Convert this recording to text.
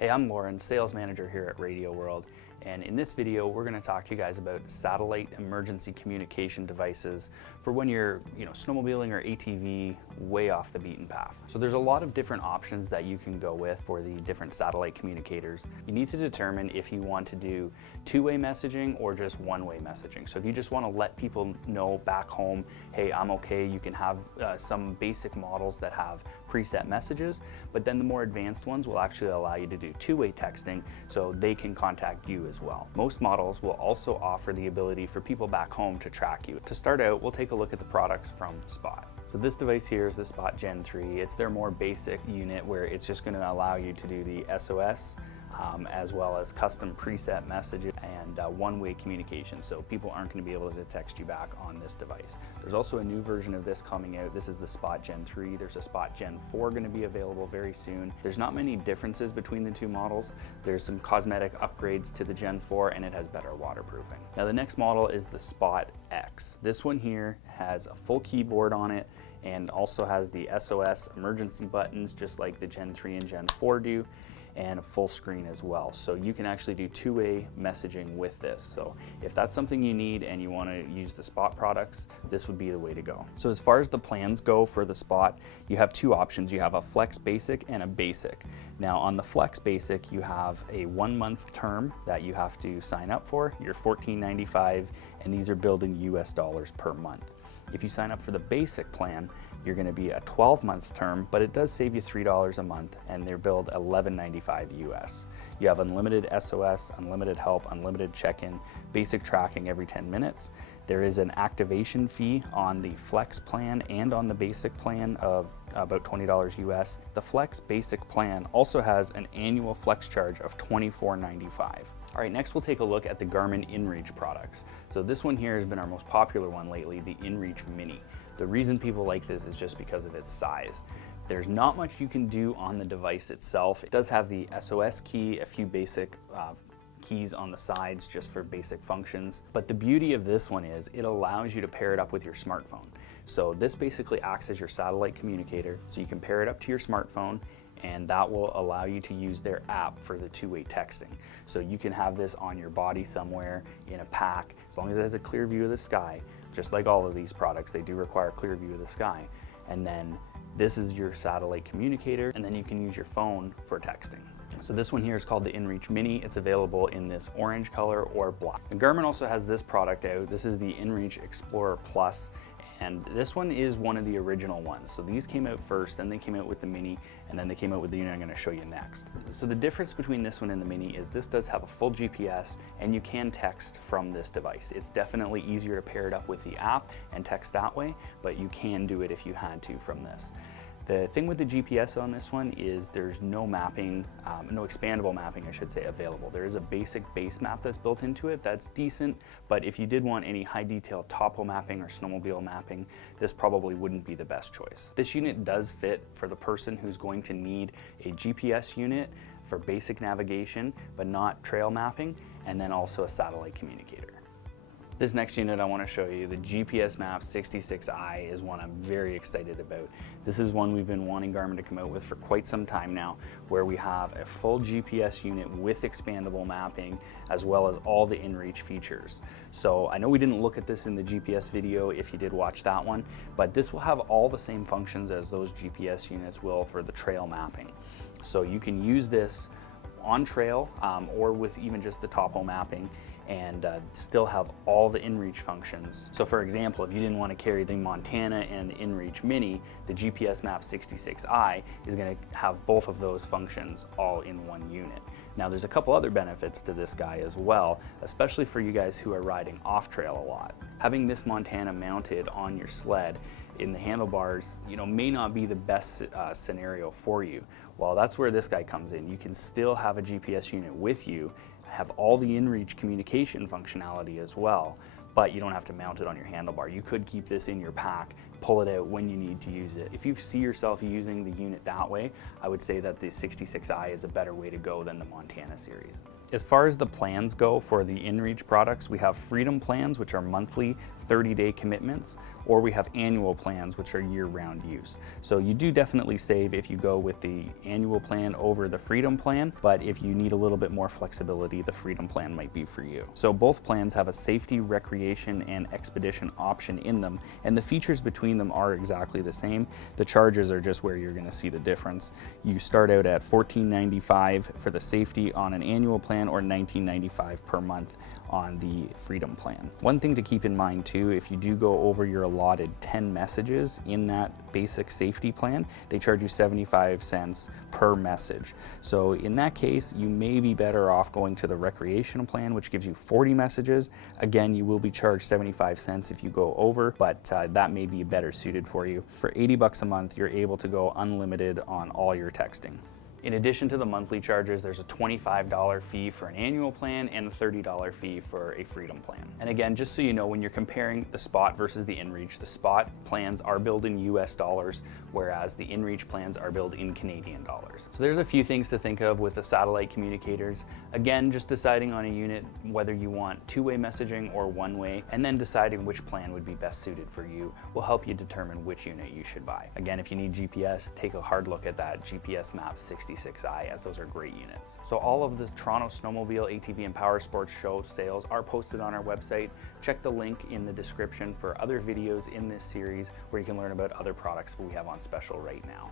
Hey, I'm Lauren, sales manager here at Radioworld, and in this video we're going to talk to you guys about satellite emergency communication devices for when you're snowmobiling or ATV way off the beaten path. So there's a lot of different options that you can go with for the different satellite communicators. You need to determine if you want to do two-way messaging or just one-way messaging. So if you just want to let people know back home, hey, I'm okay, you can have some basic models that have preset messages, but then the more advanced ones will actually allow you to do two-way texting so they can contact you as well. Most models will also offer the ability for people back home to track you. To start out, we'll take a look at the products from Spot. So this device here is the Spot Gen 3. It's their more basic unit where it's just going to allow you to do the SOS as well as custom preset messages and one-way communication, so people aren't going to be able to text you back on this device. There's also a new version of this coming out. This is the Spot Gen 3. There's a Spot Gen 4 going to be available very soon. There's not many differences between the two models. There's some cosmetic upgrades to the Gen 4 and it has better waterproofing. Now the next model is the Spot X. This one here has a full keyboard on it and also has the SOS emergency buttons just like the Gen 3 and Gen 4 do, and a full screen as well. So you can actually do two-way messaging with this. So if that's something you need and you want to use the Spot products, this would be the way to go. So as far as the plans go for the Spot, you have two options. You have a Flex Basic and a Basic. Now on the Flex Basic, you have a 1-month term that you have to sign up for. You're $14.95, and these are billed in US dollars per month. If you sign up for the Basic plan, you're going to be a 12-month term, but it does save you $3 a month, and they're billed $11.95 US. You have unlimited SOS, unlimited help, unlimited check-in, basic tracking every 10 minutes. There is an activation fee on the Flex plan and on the Basic plan of about $20 US. The Flex Basic plan also has an annual Flex charge of $24.95. All right, next we'll take a look at the Garmin Inreach products. So this one here has been our most popular one lately, the Inreach Mini. The reason people like this is just because of its size. There's not much you can do on the device itself. It does have the SOS key, a few basic keys on the sides just for basic functions. But the beauty of this one is it allows you to pair it up with your smartphone. So this basically acts as your satellite communicator. So you can pair it up to your smartphone, and that will allow you to use their app for the two-way texting. So you can have this on your body somewhere in a pack, as long as it has a clear view of the sky. Just like all of these products, they do require a clear view of the sky. And then this is your satellite communicator, and then you can use your phone for texting. So this one here is called the Inreach Mini. It's available in this orange color or black. And Garmin also has this product out. This is the Inreach Explorer Plus. And this one is one of the original ones. So these came out first, then they came out with the Mini, and then they came out with the unit I'm going to show you next. So the difference between this one and the Mini is this does have a full GPS, and you can text from this device. It's definitely easier to pair it up with the app and text that way, but you can do it if you had to from this. The thing with the GPS on this one is there's no mapping, no expandable mapping, I should say, available. There is a basic base map that's built into it that's decent, but if you did want any high detail topo mapping or snowmobile mapping, this probably wouldn't be the best choice. This unit does fit for the person who's going to need a GPS unit for basic navigation, but not trail mapping, and then also a satellite communicator. This next unit I want to show you, the GPS Map 66i, is one I'm very excited about. This is one we've been wanting Garmin to come out with for quite some time now, where we have a full GPS unit with expandable mapping, as well as all the Inreach features. So I know we didn't look at this in the GPS video if you did watch that one, but this will have all the same functions as those GPS units will for the trail mapping. So you can use this on trail or with even just the topo mapping, and still have all the Inreach functions. So for example, if you didn't want to carry the Montana and the Inreach Mini, the GPS Map 66i is going to have both of those functions all in one unit. Now there's a couple other benefits to this guy as well, especially for you guys who are riding off trail a lot. Having this Montana mounted on your sled in the handlebars, may not be the best scenario for you. Well, that's where this guy comes in. You can still have a GPS unit with you, have all the Inreach communication functionality as well, but you don't have to mount it on your handlebar. You could keep this in your pack, pull it out when you need to use it. If you see yourself using the unit that way, I would say that the 66i is a better way to go than the Montana series. As far as the plans go for the Inreach products, we have Freedom plans, which are monthly 30-day commitments, or we have annual plans, which are year-round use. So you do definitely save if you go with the annual plan over the Freedom plan, but if you need a little bit more flexibility, the Freedom plan might be for you. So both plans have a safety, recreation, and expedition option in them, and the features between them are exactly the same. The charges are just where you're gonna see the difference. You start out at $14.95 for the safety on an annual plan, or $19.95 per month on the Freedom plan. One thing to keep in mind too, if you do go over your allotted 10 messages in that basic safety plan, they charge you 75 cents per message. So in that case, you may be better off going to the recreational plan, which gives you 40 messages. Again, you will be charged 75 cents if you go over, but that may be better suited for you. For 80 bucks a month, you're able to go unlimited on all your texting. In addition to the monthly charges, there's a $25 fee for an annual plan and a $30 fee for a Freedom plan. And again, just so you know, when you're comparing the Spot versus the Inreach, the Spot plans are billed in US dollars, whereas the Inreach plans are billed in Canadian dollars. So there's a few things to think of with the satellite communicators. Again, just deciding on a unit, whether you want two-way messaging or one-way, and then deciding which plan would be best suited for you will help you determine which unit you should buy. Again, if you need GPS, take a hard look at that GPS Map 66i, as those are great units. So all of the Toronto Snowmobile ATV and Power Sports show sales are posted on our website. Check the link in the description for other videos in this series where you can learn about other products we have on special right now.